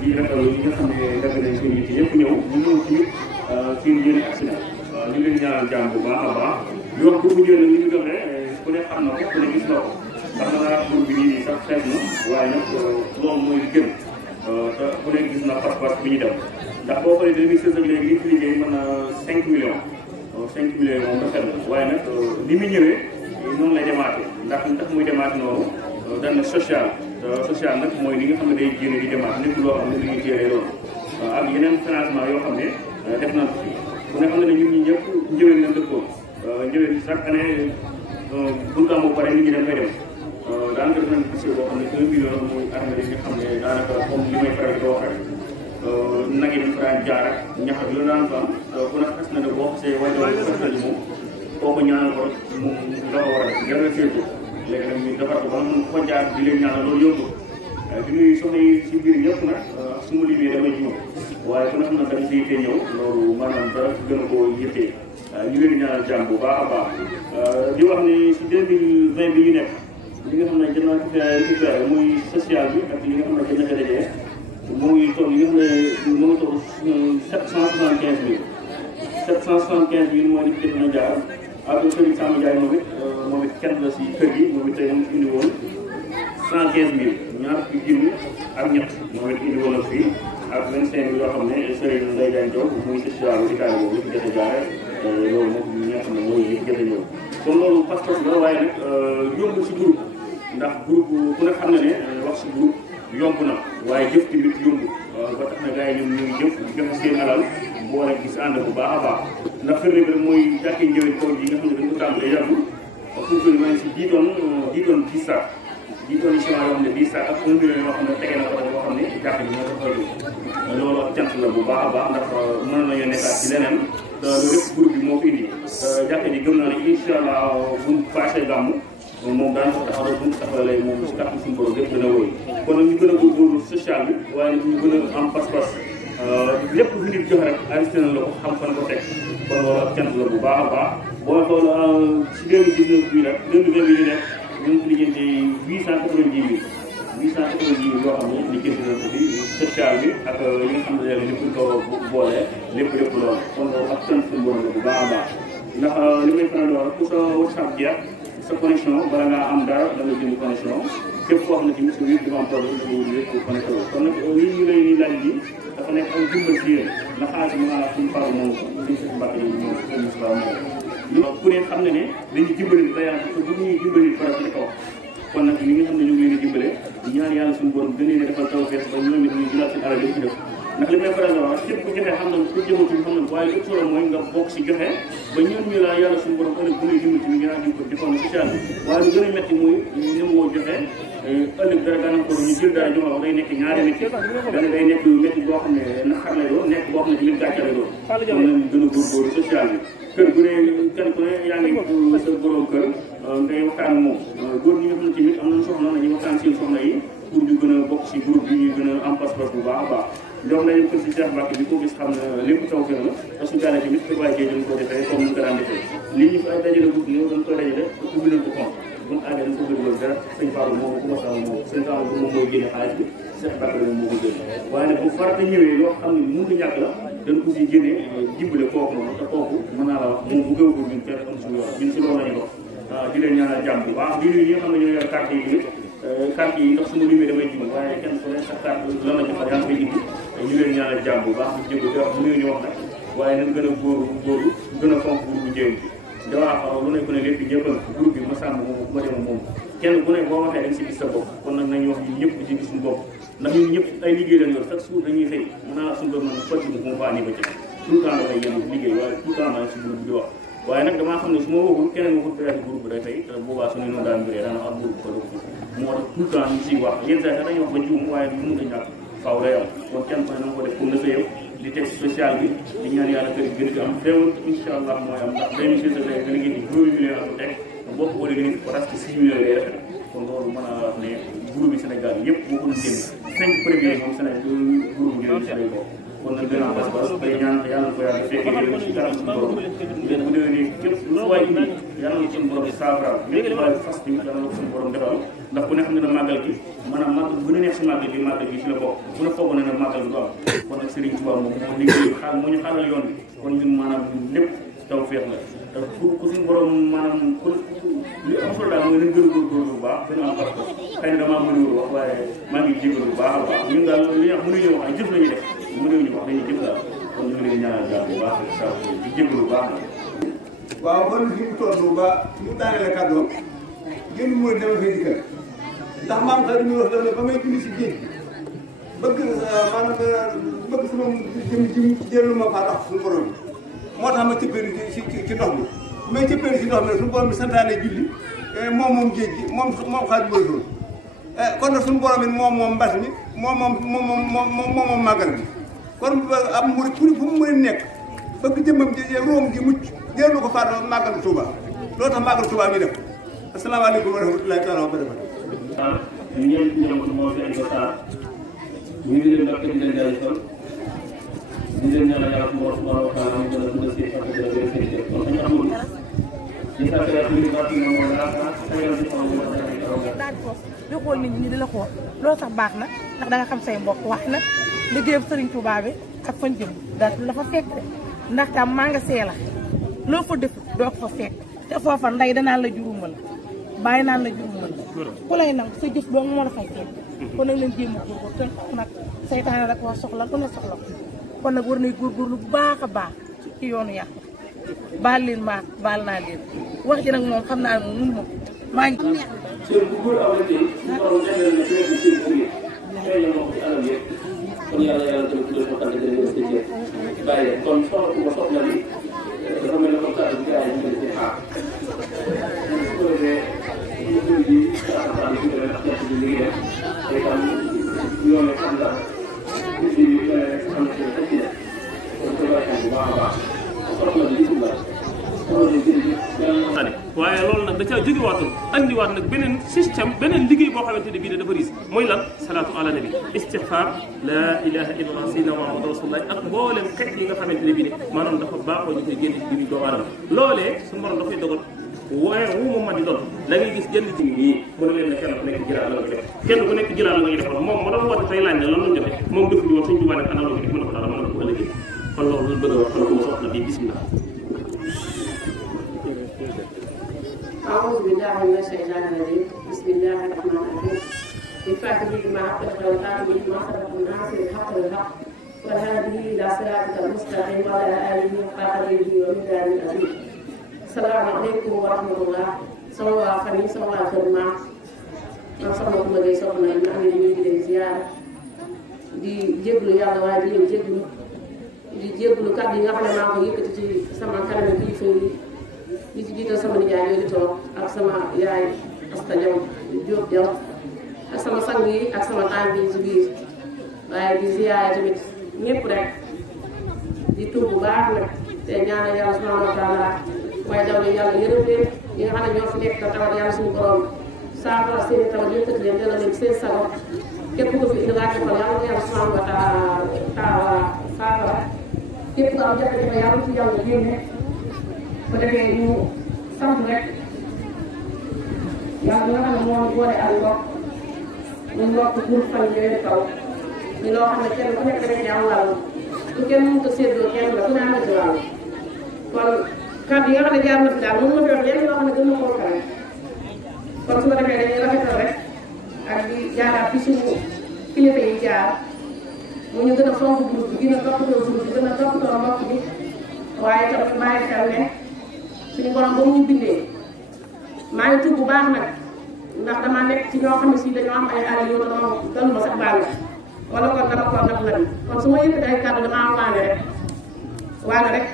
di rafetlu ñi nga xam ne dagg nañ seen yitte yëpp ñëw ñu ñëw tamit seen yéene accident ñu leen ñaanal jàmm bu baax a baax di wax bu mujjee nag li ñu doxee ku ne xam na ko ku ne gis na ko ndax na naa pour bi nii sax xeeb na waaye nag loolu mooy li gën te ku ne gis na pas-pas bi ñu dem ndax boo xoolee 2016 ak léegi li ñu fi liggéey mën na 5 millions 5 millions moom rafet na waaye nag li mu ñëwee noonu lay demaate ndax li tax muy demaate noonu dañ ne social nag mooy li nga xam ne day génne di demaat lépp loo xam ne lu ñuy téeree loolu ak yeneen financement yoo xam ne def nañ ko fi ku ne xam ne ñun ñi ñëpp njëwén nañ dëkkoon njëwén chaque année bu ñu amoo pare nit ñi dañ koy dem daanaka def nañ budget boo xam ne 1 million muy armée yi nga xam ne daanaka comme li may faral di ko wax rek nag yi dañ fa daan jaar ak ñax ak loolu daan fa am ku ne xas na ne boo xasee waajal fekk moom kooku ñaanal ko moom la ko war a def gën a séentu léegi nag ñu defar ko ba mu ko jaar di leen ñaanal loolu yóbbu di nuyu soxna yi si biir ñëpp nag su ma limee damay jiw waaye ku ne xam ne dañ fi yite ñëw loolu maanaam dara gën a koo yittee ñu leen di ñaanal jàmm bu baax a baax di wax ni si 2020 bi ñu nekk li nga xam ne jot naa récupéré muy social bi ak li nga xam ne jot na ko dajee moo ngi toll li nga xam ne moo ngi toll 775 000 mooy li fi jot na jaar ak Serigne Samba Ndiaye moom it kenn la si kër gi moom it tey moom indi woon 115 000 ñaar fukki junni ak ñett moom it indi woon ak fii ak 25 000 yoo xam ne Serigne Ndeye Diagne Diop muy social bi Italie boobu li fi jot a jaare loolu moom ñi nga xam ne mooy li fi jot a ñëw kon loolu pas-pas la waaye nag yombul si groupe ndax groupe ku ne xam ne ne wax si groupe yomb na waaye jëf tamit yombul ba tax na gars yi ñoom ñu ngi jëf joxe seen alal boole gis ànd bu baax a baax ndax firnde bi rek mooy jàkkee njëriñ kaw yi nga xam ne dañ ko tàmbalee yàggul pour que maa ngi si 10 tonnes 10 sacs 10 tonnes yi ciment yoo xam ne 10 sacs ak 1 million yoo xam ne tege na ko boo xam ne jàkk ji moo ko fay loolu ak cant la bu baax a baax ndax mën nañoo nekkaat ci leneen loolu lépp groupe bi moo ko indi jàkk ji gëm naa ne incha allah buñ passé gàmmu moom daan ko taxaw buñ taxawalee moom si kàttan suñu borom lépp dina wóy kon nag ñu gën a góorgóorlu social bi waaye nag ñu gën a am pas-pas lépp lu nit jox rek arrêté na la ko xam fan ko teg kon loolu ak cant la bu baax a baax boo xool si 2019 bii rek 2020 bi ñu nekk ñu ngi liggéeyante 890 000 yoo xam ne liggéeyante nañ ko fi social bi ak yi nga xam ne léegi ñu ko boolee lépp loolu kon loolu ak cant suñu borom la bu baax a baax ndax li may faral di wax pour sa WhatsApp jeex sa connexion bala ngaa am dara da nga jënd connexion képp koo xam ne tamit sa wér dafa am problème dafa wóor yëpp pour connecté wu kon nag lii ñu lay laaj bi dafa nekk ay dimbal ci yéen ndax xaalis bi maanaam suñu faru moom suñu sëñ Mbàkke yi moom suñu Musaa moom ku ne xam ne ne dañuy dimbali te yàlla te bu ñuy dimbali faral di ko wax kon nag li nga xam ne ñu ngi leen di dimbale ñaan yàlla suñu borom gën leen a defal tawfeex ba ñoom it ñu jëlaat seen alal ci def ndax li may faral di wax képp ku joxe xam nañ ku jëmatuñ xam nañ waaye lépp solo mooy nga bokk si joxe ba ñoom ñu la yàlla suñu borom ëllëg bu ñuy dimbali ci mi ngeen di ko defoon social bi waaye lu gën a métti mooy ni mu woo joxe ëllëg dara gàllankoor ñu jël dara jox la day nekk ñaari métti dana day nekk métti boo xam ne naqar lay doon nekk boo xam ne tamit gàcce lay doon kon nañ gën a góorgóorlu social bi kër gu ne kenn ku ne yaa ngi sa borom kër ngay waxtaan ak moom góor ñi nga xam ne tamit am nañ soxna nañu waxtaan seen soxna yi pour ñu gën a bokk si groupe bi ñu gën a am pas-pas bu baax a baax jox nañu ko si Cheikh Mbacke bi ko gis xam ne lépp taw fii la te su gàllee tamit kër waaye dañ ko defee comme ni ko daan defee lii ñu ay dajale guddi ñëw dañ koy dajale ubbi nañ ko compte bu ñu àggee dañ ko bëri loolu dara sëñ Fallou moom ku ma sama moom sëñ Fallou moom mooy génne xaalis bi Cheikh Mbacke moom moo ko génne waaye nag bu farata ñëwee yoo xam ne mënut a ñàkk la dañ ko siy génne dimbale kooku noonu te kooku mën naa la wax moom bu gëw ko ñun kenn am suñu yoon ñun si loolu lañu dox di leen ñaanal jàmm bu baax di nuyu ñi nga xam ne ñoo yor carte yi tamit carte yi ndax su ma limee damay jubal waaye kenn ku ne sa carte lan la jox yaa ngi koy indi ñu leen ñaanal jàmm bu baax di jégalu di wax bu ñu wax nag waaye nañ gën a góorlu gën a fonk groupe bu njëriñ bi dawaa lu ne ku ne lépp ñëpp groupe bi ma sàmm moom ma dem moom kenn ku ne boo waxee dañ si gis sa bopp kon nag nañu wax ñun ñëpp di si gis suñu bopp ndax ñun ñëpp ay liggéey lañ yor chaque jour dañuy xëy mën naa la suñu bopp man fàcc bu mu faa nii ba cëg tout le temps dafay yéen liggéey waaye tout le temps maa ngi si groupe bi di wax waaye nag damaa xam ne su ma waxul keneen waxul peut-être groupe bi day tey te boobaa suñu noonu daan mbiree daana am groupe ko doko moo tax tout le temps ñu siy wax yenn saa sax dañuy wax ba juum waaye du mun a ñàkk faaw day am kon kenn ku ne na nga ko def comme na sa yow di teg spécial bi di ñaan yàlla kër gën ko am xéewal incha allah mooy am ndax 2016 lay nga liggéey ci juróomi millions ak teg boo ko boolee nga presque 6 millions lay rafet kon loolu mën a wax ne groupe bi Sénégal yëpp boo ko génn 5 premiers moom Sénégal groupe bi dinañ si lay bokk kon nag gën a pas-pas bay ñaan yàlla ko yàlla fekkee yéen ci kanam suñu borom ngeen bu déwénee képp lu waay indi yàlla na suñu borom saafara léegi waay fas tamit yàlla na ko suñu borom defal ndax ku ne xam ne na màggal gi maanaam màggal bu gën a neex si màggal gi ci la bokk bu ne foogoon ne màggal gi du am kon nag Serigne Touba moom moo liggéey moo ñu xaalal yoon bi kon ñun maanaam lépp taw feex la te ku suñu borom maanaam li am solo daal mooy nañ gën a góorgóorlu bu baax gën a am pas-pas xëy na damaa mënul wax waaye maa ngi jégalu bu baax a baax ñun daal li ñu wax mënuñu wax ay jëf la ñuy def mënuñu wax dañuy jëf daal kon ñu ngi leen ñaanal daal bu baax sa di jégalu bu baax na waaw kon fi mu toll ba mu daaneel kàddoom génn mooy dama fay dikkal ndax maam sax dañuy wax dama ba may julli si géej bëgg maanaam bëgg sama jëm ci jëlu ma faa dox suñu borom bi moo tax ma cëppeelu ci ndox mi may cëppeelu ci ndox mi suñu borom bi santaane julli moom géej gi moom xaaj mooy loolu kon nag suñu borom bi moom mbas mi moom màggal bi kon am murid fu mu mën a nekk bëgg jëmmam ji róom gi mucc dellu ko faat màggal Touba loolu tax màggal Touba mi def asalaamaaleykum wa rahmatulahi taala wa barakatuh ñu ñëpp ñoom moo fi indi saa ñu ngi leen di leen jaajëfal di leen ñaanal yàlla subhanahu wa taala ñu gën a dundal seen fàtte dina gën a seen jëf kon dañu amul di sàkk yàlla ñu baax ñu moom la xayal di xaw daal ko di xool nit ñi di la xool loolu sax baax na ndax da nga xam say mbokk wax na liggéeyam Serigne Touba bi ak fañ jëm daal la fa fekk de ndax tam maa nga see la loo fa def doo ko fa fekk te foofa ndey danaan la juruma la bàyyi naan la juruma la ku lay nag sa jëf doo moo la fay fekk kon nag leen jéem a góorgóor te nag saytaane da koo soxla ku ne soxla ko kon nag war nay góorgóorlu bu baax a baax ci yoonu yàqu baal leen maa baal naa leen wax ji nag moom xam naa moom mun ma maa ngi seen bu góor aw rek ñu borom jagleel na seen seen jigéen xëy na ko ci anam yëpp kon yàlla tamit tuddee ko tànn dina gën a sëccee bàyyi kon soxla ko soxla bi dafa mel ne comme ça bi gars yi ñu ngi xaar su ko defee ñu ngi di xaaral di leen ak jàpp bi ñu ngi def te tam yoon xam la bis bi xam na seen xëcc na kon ko bàyyi bu baax a baax soxla bi bisimilah waaye loolu nag da caa jógewaatul andiwaat nag beneen système beneen liggéey boo xamante ne bii dafa riis mooy lan salaatu ala nabi istixfaar laa ilaha illallah sayyidina muhammad rasulullah ak mboolem xeet yi nga xamante ne bii ne maanaam dafa baaxoo ñu koy génn ci biir doomu aadama loolee suñu borom dafay dogal waaye wu mu mën di doon da ngay gis jënd ci nii mu ne leen ne kenn ku nekk jiraal la nga def kenn ku nekk jiraal la nga defoon moom ma doon woote tey laaj ne lan lañ defee moom def di woon suñu jubaane ana la ko def mën na ko dara mën na ko ëllëgee kon loolu lañ bëgg a wax kon soxna bi bismillah أعوذ بالله من الشيطان الرجيم بسم الله الرحمن الرحيم الفاتح لما أعطيت والخاتم لما سبق الناس الحق بالحق والهادي إلى صراطك المستقيم وعلى آله وقدره ومقداره العظيم السلام عليكم ورحمة الله سواء خميس سواء جمعة man soxna Coumba Gaye soxna yi ñu amee ñu ngi leen ziyaara di jéglu yàlla waaye di leen jéglu di jéglu kàddu yi nga xam ne maa ko yëkkati ci sama kanam kilifa yi di ci jiital sama nijaay yooyu di toog ak sama yaay Asta Jaw Jóob Jaw ak sama sang yi ak sama tànk yi ci biir waaye di ziyaare tamit ñëpp rek di tuub bu baax nag te ñaanal yàlla subhanahu wa taala waaye daw ne yàlla yërëm leen ñi nga xam ne ñoo fi nekk te tawat yàlla suñu borom saafara seen i tawat yëkkati leen delloo leen seen sago képp ko fi indi laaj ko yàlla ko yàlla subhanahu wa taala saafara képp ko am jafe-jafe yàlla ci yàlla génne bu defee ñu sant rek yàlla nga xam ne moo boole ak mbokk ñu mbokk pour fan yooyu kaw ñu loo xam ne kenn ku nekk rek am wàll ku kenn mënut a séddoo kenn la ku ne am na ci wàll kon kàddu yi nga xam ne jaar na fi daal mënu ma fi wax lenn loo xam ne gën na koo kawe kon su ko defee dañuy rafetal rek ak di jaaraat fi suñu kilifa yi jaar mu ñu gën a fonk groupe bi gën a toppatoo groupe bi gën a toppatoo mbokk bi waaye tamit bàyyi xel ne suñu borom ba mu ñu bindee maa ngi tudd bu baax nag ndax damaa nekk ci ñoo xam ne si dañoo am ay àll yoo dama doon ma sax baal wala kon dama ko nag lan kon su ma yëkkati ay kàddu damaa waane rek